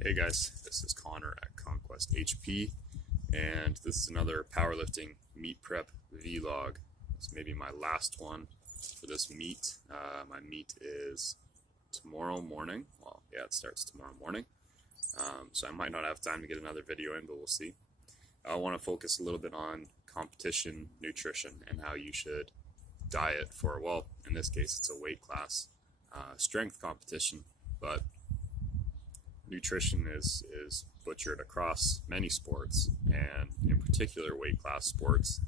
Hey guys, this is Connor at Conquest HP, and this is another powerlifting meet prep vlog. It's maybe my last one for this meet. My meet is tomorrow morning. Well, yeah, it starts tomorrow morning. So I might not have time to get another video in, but we'll see. I want to focus a little bit on competition nutrition and how you should diet for, well, in this case, it's a weight class strength competition, but nutrition is butchered across many sports, and in particular weight class sports.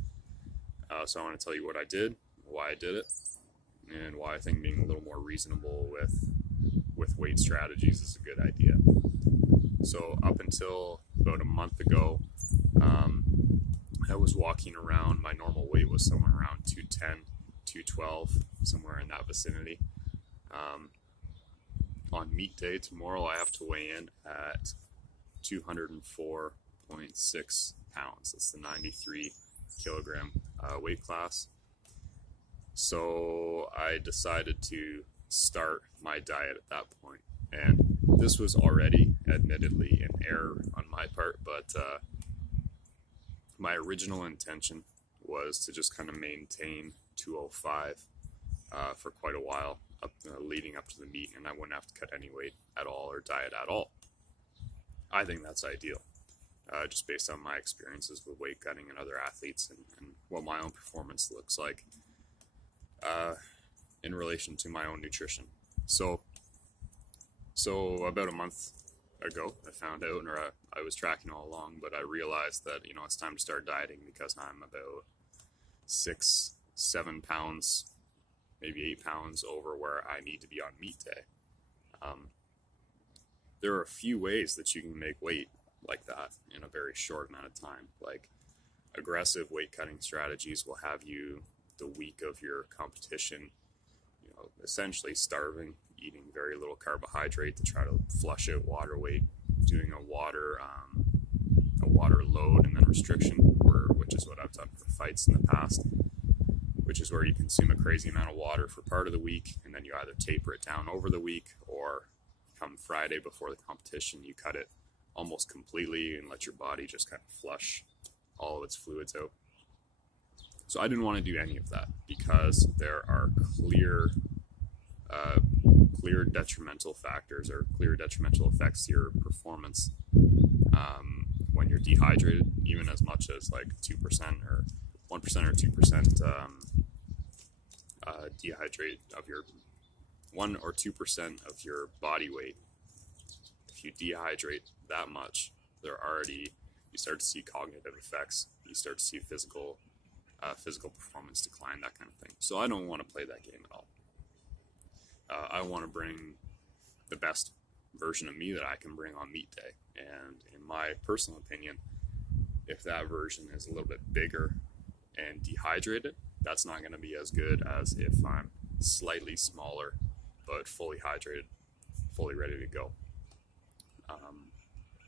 So I want to tell you what I did, why I did it, and why I think being a little more reasonable with weight strategies is a good idea. So up until about a month ago, I was walking around. My normal weight was somewhere around 210, 212, somewhere in that vicinity. On meet day tomorrow, I have to weigh in at 204.6 pounds. That's the 93 kilogram weight class. So I decided to start my diet at that point. And this was already admittedly an error on my part, but my original intention was to just kind of maintain 205 for quite a while, leading up to the meet, and I wouldn't have to cut any weight at all or diet at all. I think that's ideal, just based on my experiences with weight cutting and other athletes and what my own performance looks like in relation to my own nutrition. So about a month ago, I found out, or I was tracking all along, but I realized that, it's time to start dieting because I'm about 6-7 pounds, maybe 8 pounds over where I need to be on meet day. There are a few ways that you can make weight like that in a very short amount of time. Like aggressive weight cutting strategies will have you the week of your competition, essentially starving, eating very little carbohydrate to try to flush out water weight, doing a water load and then restriction, which is what I've done for fights in the past, which is where you consume a crazy amount of water for part of the week, and then you either taper it down over the week, or come Friday before the competition, you cut it almost completely and let your body just kind of flush all of its fluids out. So I didn't want to do any of that because there are clear detrimental factors or clear detrimental effects to your performance when you're dehydrated, even as much as like 2% or 1% or 2% dehydrate of your 1 or 2% of your body weight. If you dehydrate that much, you start to see cognitive effects. You start to see physical performance decline, that kind of thing. So I don't want to play that game at all. I want to bring the best version of me that I can bring on meet day. And in my personal opinion, if that version is a little bit bigger and dehydrated, that's not going to be as good as if I'm slightly smaller but fully hydrated, fully ready to go.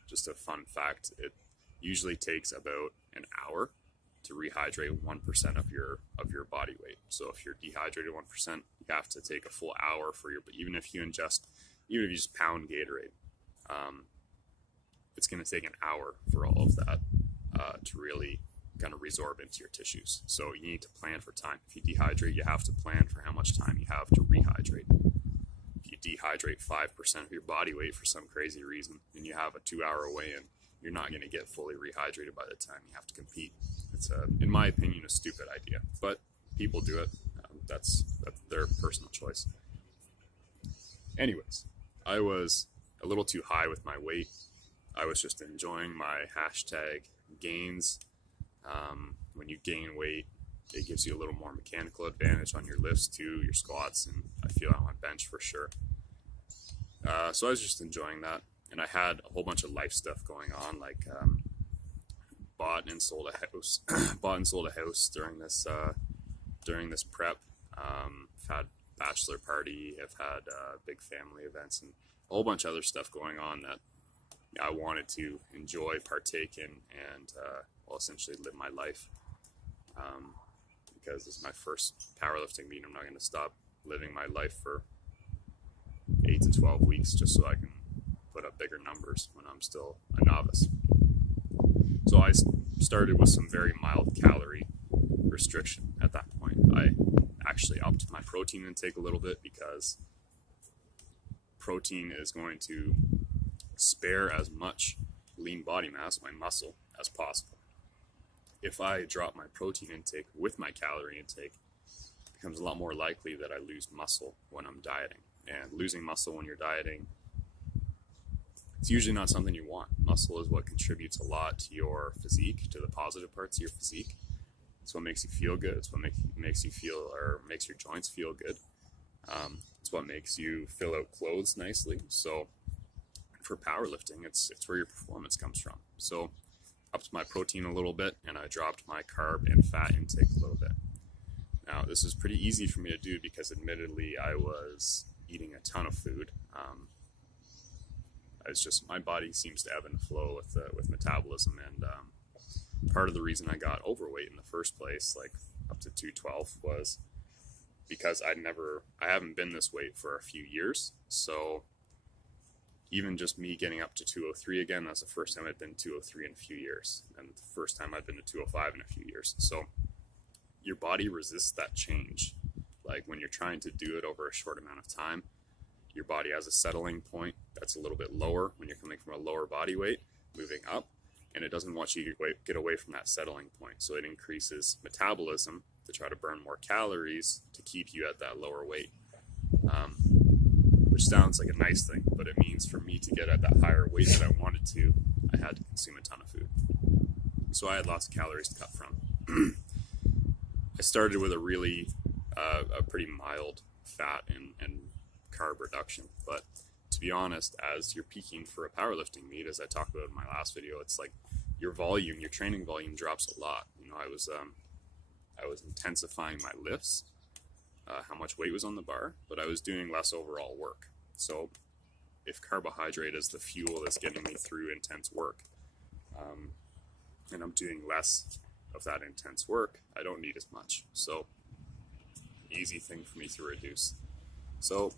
Just a fun fact, it usually takes about an hour to rehydrate 1% of your body weight. So if you're dehydrated 1%, you have to take a full hour but even if you just pound Gatorade, it's going to take an hour for all of that to really kind of resorb into your tissues. So you need to plan for time. If you dehydrate, you have to plan for how much time you have to rehydrate. If you dehydrate 5% of your body weight for some crazy reason and you have a 2-hour weigh-in, you're not going to get fully rehydrated by the time you have to compete. It's, in my opinion, a stupid idea, but people do it. That's their personal choice. Anyways, I was a little too high with my weight. I was just enjoying my hashtag gains. When you gain weight, it gives you a little more mechanical advantage on your lifts too, your squats, and I feel on my bench for sure. So I was just enjoying that. And I had a whole bunch of life stuff going on, like bought and sold a house during this prep. I've had bachelor party, I've had big family events, and a whole bunch of other stuff going on that I wanted to enjoy, partake in, and essentially live my life. Because this is my first powerlifting meet, I'm not going to stop living my life for 8 to 12 weeks just so I can put up bigger numbers when I'm still a novice. So I started with some very mild calorie restriction at that point. I actually upped my protein intake a little bit because protein is going to spare as much lean body mass, my muscle, as possible. If I drop my protein intake with my calorie intake, it becomes a lot more likely that I lose muscle when I'm dieting. And losing muscle when you're dieting, it's usually not something you want. Muscle is what contributes a lot to your physique, to the positive parts of your physique. It's what makes you feel good. It's what makes you feel, or makes your joints feel good. It's what makes you fill out clothes nicely. So for powerlifting, it's where your performance comes from. So upped my protein a little bit, and I dropped my carb and fat intake a little bit. Now, this was pretty easy for me to do because admittedly I was eating a ton of food. It's just my body seems to ebb and flow with metabolism, and part of the reason I got overweight in the first place, like up to 212, was because I haven't been this weight for a few years. So even just me getting up to 203 again, that's the first time I'd been 203 in a few years, and the first time I'd been to 205 in a few years. So your body resists that change. Like when you're trying to do it over a short amount of time, your body has a settling point that's a little bit lower when you're coming from a lower body weight, moving up, and it doesn't want you to get away from that settling point. So it increases metabolism to try to burn more calories to keep you at that lower weight, which sounds like a nice thing, but it means for me to get at that higher weight that I wanted to, I had to consume a ton of food. So I had lots of calories to cut from. I started with a pretty mild fat and carb reduction, but to be honest, as you're peaking for a powerlifting meet, as I talked about in my last video, it's like your training volume drops a lot. You know, I was intensifying my lifts, how much weight was on the bar, but I was doing less overall work. So if carbohydrate is the fuel that's getting me through intense work, and I'm doing less of that intense work, I don't need as much. So easy thing for me to reduce. So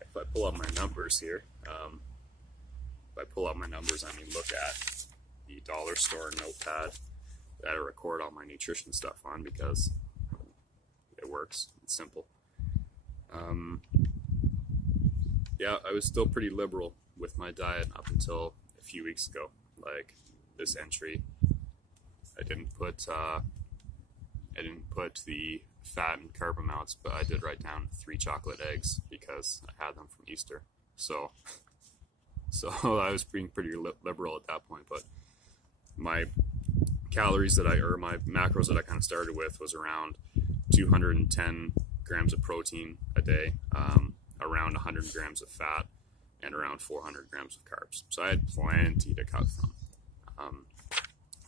if I pull up my numbers here, I mean, look at the dollar store notepad that I record all my nutrition stuff on because it works. It's simple. Yeah, I was still pretty liberal with my diet up until a few weeks ago. Like this entry, I didn't put the fat and carb amounts, but I did write down 3 chocolate eggs because I had them from Easter. So I was being pretty liberal at that point. But my calories my macros that I kind of started with was around 210 grams of protein a day, around 100 grams of fat, and around 400 grams of carbs. So I had plenty to cut from.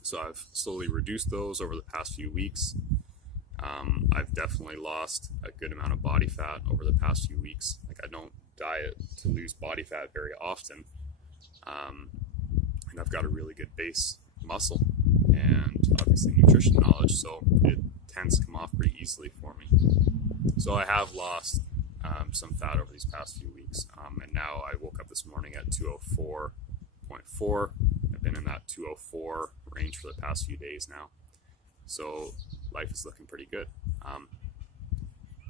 So I've slowly reduced those over the past few weeks. I've definitely lost a good amount of body fat over the past few weeks. Like I don't diet to lose body fat very often. And I've got a really good base muscle and obviously nutrition knowledge, so it tends to come off pretty easily for me. So I have lost some fat over these past few weeks, and now I woke up this morning at 204.4. I've been in that 204 range for the past few days now, so life is looking pretty good.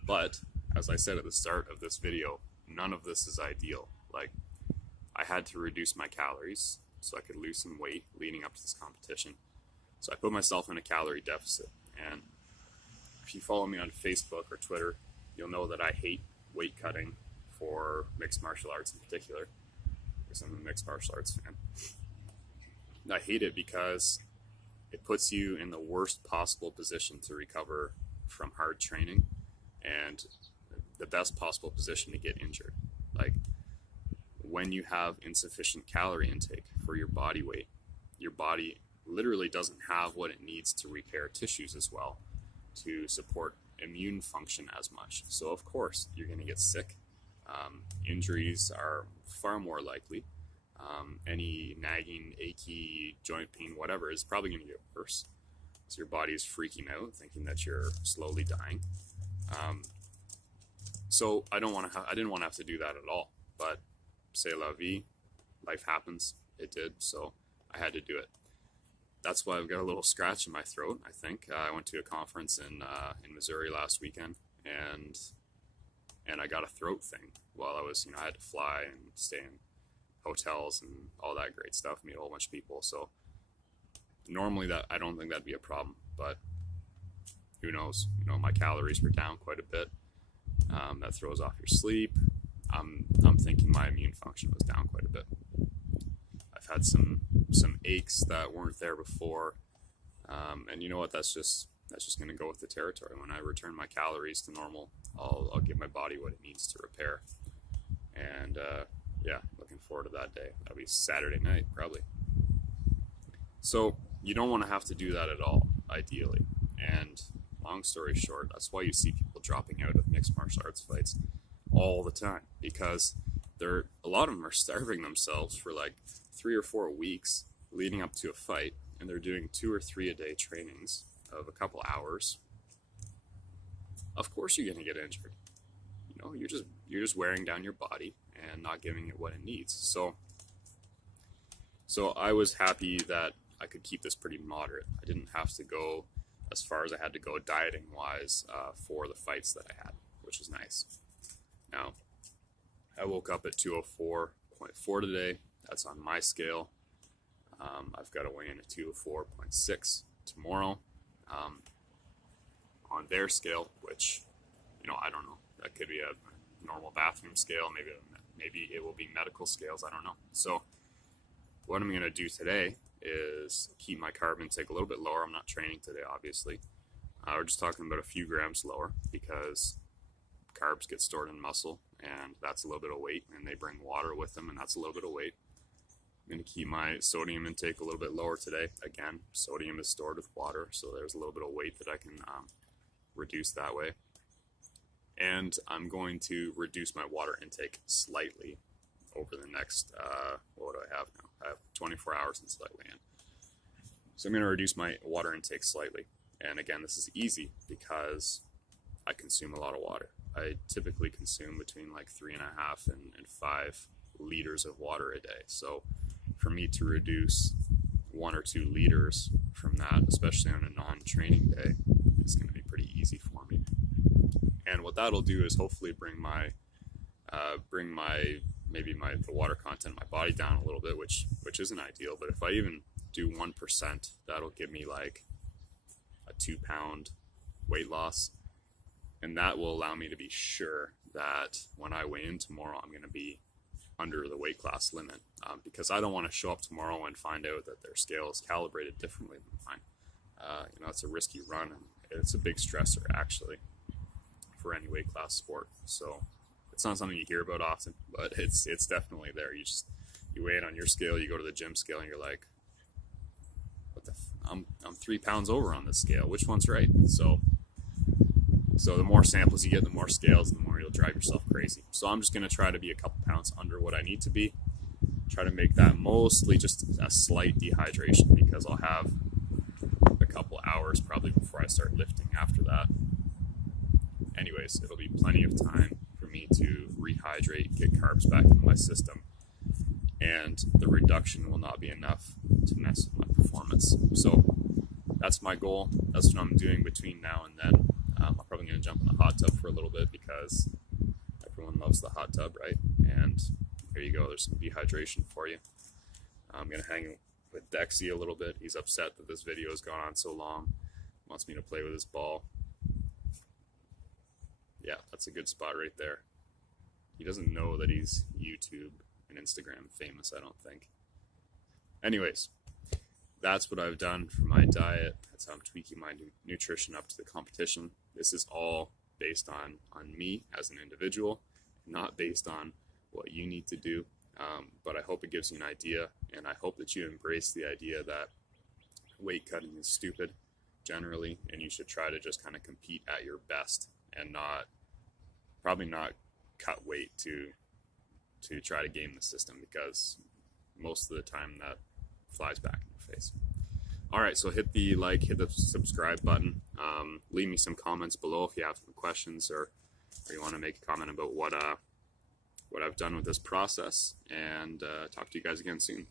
But as I said at the start of this video, none of this is ideal. Like I had to reduce my calories so I could lose some weight leading up to this competition. So I put myself in a calorie deficit, and if you follow me on Facebook or Twitter, you'll know that I hate weight cutting for mixed martial arts in particular, because I'm a mixed martial arts fan. I hate it because it puts you in the worst possible position to recover from hard training and the best possible position to get injured. Like when you have insufficient calorie intake for your body weight, your body literally doesn't have what it needs to repair tissues as well, to support immune function as much. So of course you're going to get sick. Injuries are far more likely. Any nagging, achy joint pain, whatever, is probably going to get worse. So your body is freaking out, thinking that you're slowly dying. So I didn't want to have to do that at all. But c'est la vie. life happens. It did, so I had to do it. That's why I've got a little scratch in my throat, I think. I went to a conference in Missouri last weekend, and I got a throat thing while I was, I had to fly and stay in hotels and all that great stuff, meet a whole bunch of people. So normally I don't think that'd be a problem, but who knows? My calories were down quite a bit. That throws off your sleep. I'm thinking my immune function was down quite a bit. I've had some aches that weren't there before, and you know what? That's just going to go with the territory. When I return my calories to normal, I'll give my body what it needs to repair. And yeah, looking forward to that day. That'll be Saturday night probably. So you don't want to have to do that at all, ideally. And long story short, that's why you see people dropping out of mixed martial arts fights all the time, because a lot of them are starving themselves for like 3 or 4 weeks leading up to a fight, and they're doing 2 or 3 a day trainings of a couple hours. Of course you're going to get injured. You're just wearing down your body and not giving it what it needs. So I was happy that I could keep this pretty moderate. I didn't have to go as far as I had to go dieting wise for the fights that I had, which is nice. Now, I woke up at 204.4 today. That's on my scale. I've got to weigh in at 204.6 tomorrow on their scale, which, I don't know. That could be a normal bathroom scale. Maybe it will be medical scales. I don't know. So what I'm going to do today is keep my carb intake a little bit lower. I'm not training today, obviously. We're just talking about a few grams lower because carbs get stored in muscle, and that's a little bit of weight, and they bring water with them, and that's a little bit of weight. I'm going to keep my sodium intake a little bit lower today. Again, sodium is stored with water, so there's a little bit of weight that I can reduce that way. And I'm going to reduce my water intake slightly over the next, what do I have now? I have 24 hours until I weigh in. So I'm going to reduce my water intake slightly. And again, this is easy because I consume a lot of water. I typically consume between like 3.5 and 5 liters of water a day. So for me to reduce 1 or 2 liters from that, especially on a non-training day, is going to be pretty easy for me. And what that'll do is hopefully bring the water content in my body down a little bit, which isn't ideal. But if I even do 1%, that'll give me like a 2-pound weight loss. And that will allow me to be sure that when I weigh in tomorrow, I'm going to be under the weight class limit, because I don't want to show up tomorrow and find out that their scale is calibrated differently than mine. It's a risky run, and it's a big stressor actually for any weight class sport. So it's not something you hear about often, but it's definitely there. You weigh in on your scale, you go to the gym scale, and you're like, I'm 3 pounds over on this scale. Which one's right? So the more samples you get, the more scales, the more you'll drive yourself crazy. So I'm just going to try to be a couple pounds under what I need to be. Try to make that mostly just a slight dehydration, because I'll have a couple hours probably before I start lifting after that. Anyways, it'll be plenty of time for me to rehydrate, get carbs back into my system, and the reduction will not be enough to mess with my performance. So that's my goal. That's what I'm doing between now and then. I'm probably going to jump in the hot tub for a little bit because everyone loves the hot tub, right? And here you go. There's some dehydration for you. I'm going to hang with Dexy a little bit. He's upset that this video has gone on so long. He wants me to play with his ball. Yeah, that's a good spot right there. He doesn't know that he's YouTube and Instagram famous, I don't think. Anyways, that's what I've done for my diet. That's how I'm tweaking my nutrition up to the competition. This is all based on me as an individual, not based on what you need to do. But I hope it gives you an idea, and I hope that you embrace the idea that weight cutting is stupid generally, and you should try to just kind of compete at your best and probably not cut weight to try to game the system, because most of the time that flies back in your face. All right, so hit the like, hit the subscribe button. Leave me some comments below if you have some questions, or you want to make a comment about what I've done with this process, and talk to you guys again soon.